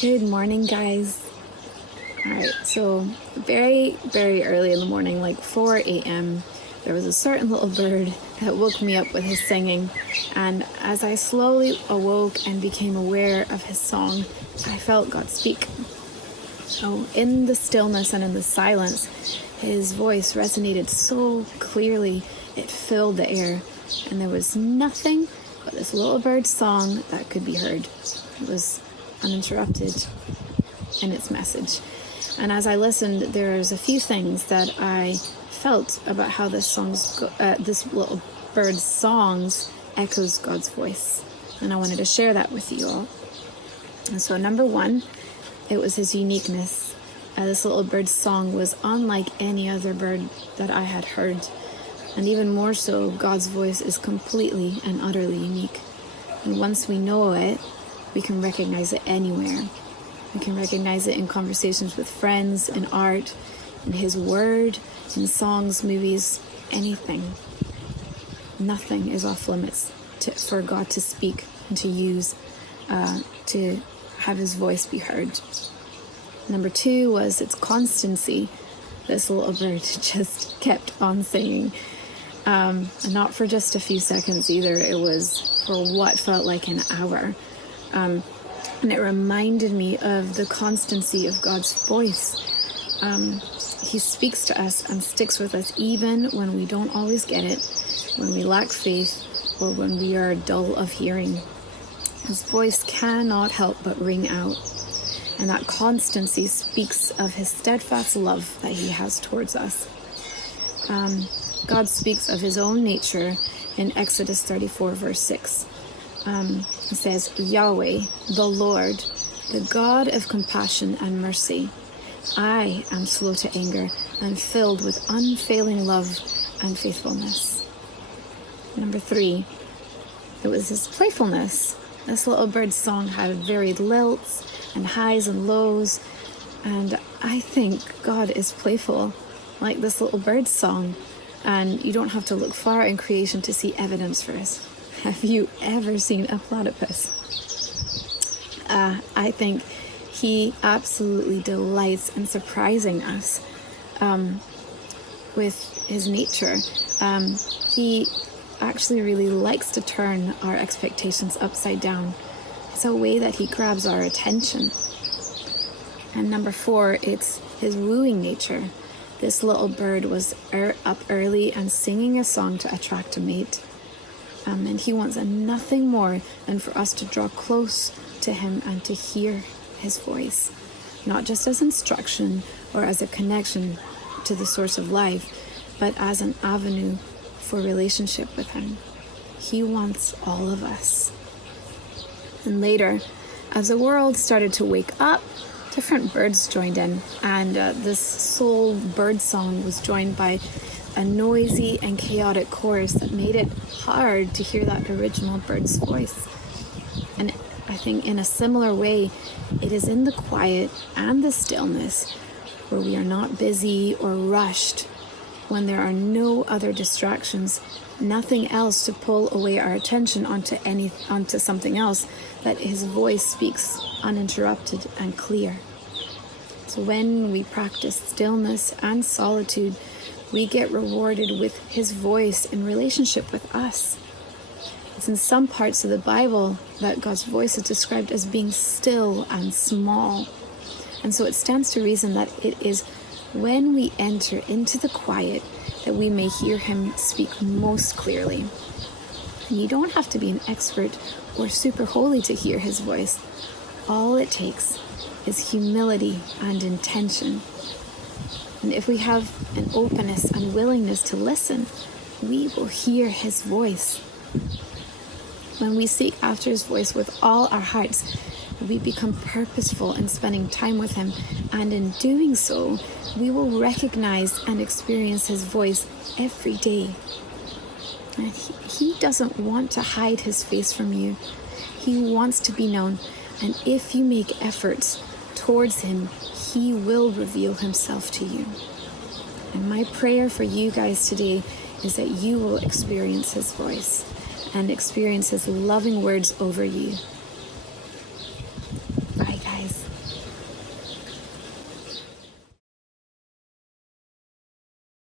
Good morning, guys. Alright, so very, very early in the morning, like 4 a.m., there was a certain little bird that woke me up with his singing, and as I slowly awoke and became aware of his song, I felt God speak. So in the stillness and in the silence, his voice resonated so clearly, it filled the air, and there was nothing but this little bird's song that could be heard. It was uninterrupted in its message. And as I listened, there's a few things that I felt about how this little bird's songs echoes God's voice. And I wanted to share that with you all. And so number one, it was his uniqueness. This little bird's song was unlike any other bird that I had heard. And even more so, God's voice is completely and utterly unique. And once we know it, we can recognize it anywhere. We can recognize it in conversations with friends, in art, in his word, in songs, movies, anything. Nothing is off limits for God to speak and to use, to have his voice be heard. Number two was its constancy. This little bird just kept on singing. And not for just a few seconds either. It was for what felt like an hour. And it reminded me of the constancy of God's voice. He speaks to us and sticks with us even when we don't always get it, when we lack faith, or when we are dull of hearing. His voice cannot help but ring out. And that constancy speaks of his steadfast love that he has towards us. God speaks of his own nature in Exodus 34, verse 6. It says, Yahweh, the Lord, the God of compassion and mercy. I am slow to anger and filled with unfailing love and faithfulness. Number three, it was his playfulness. This little bird's song had varied lilts and highs and lows, and I think God is playful, like this little bird's song, and you don't have to look far in creation to see evidence for this. Have you ever seen a platypus? I think he absolutely delights in surprising us with his nature. He actually really likes to turn our expectations upside down. It's a way that he grabs our attention. And number four, it's his wooing nature. This little bird was up early and singing a song to attract a mate. And he wants nothing more than for us to draw close to him and to hear his voice, not just as instruction or as a connection to the source of life, but as an avenue for relationship with him. He wants all of us. And later, as the world started to wake up, different birds joined in, and this soul bird song was joined by a noisy and chaotic chorus that made it hard to hear that original bird's voice. And I think in a similar way, it is in the quiet and the stillness where we are not busy or rushed, when there are no other distractions, nothing else to pull away our attention onto something else, that his voice speaks uninterrupted and clear. So when we practice stillness and solitude, we get rewarded with his voice in relationship with us. It's in some parts of the Bible that God's voice is described as being still and small. And so it stands to reason that it is when we enter into the quiet that we may hear him speak most clearly. And you don't have to be an expert or super holy to hear his voice. All it takes is humility and intention. And if we have an openness and willingness to listen, we will hear his voice. When we seek after his voice with all our hearts, we become purposeful in spending time with him, and in doing so, we will recognize and experience his voice every day. And he doesn't want to hide his face from you. He wants to be known, and if you make efforts towards him, he will reveal himself to you. And my prayer for you guys today is that you will experience his voice and experience his loving words over you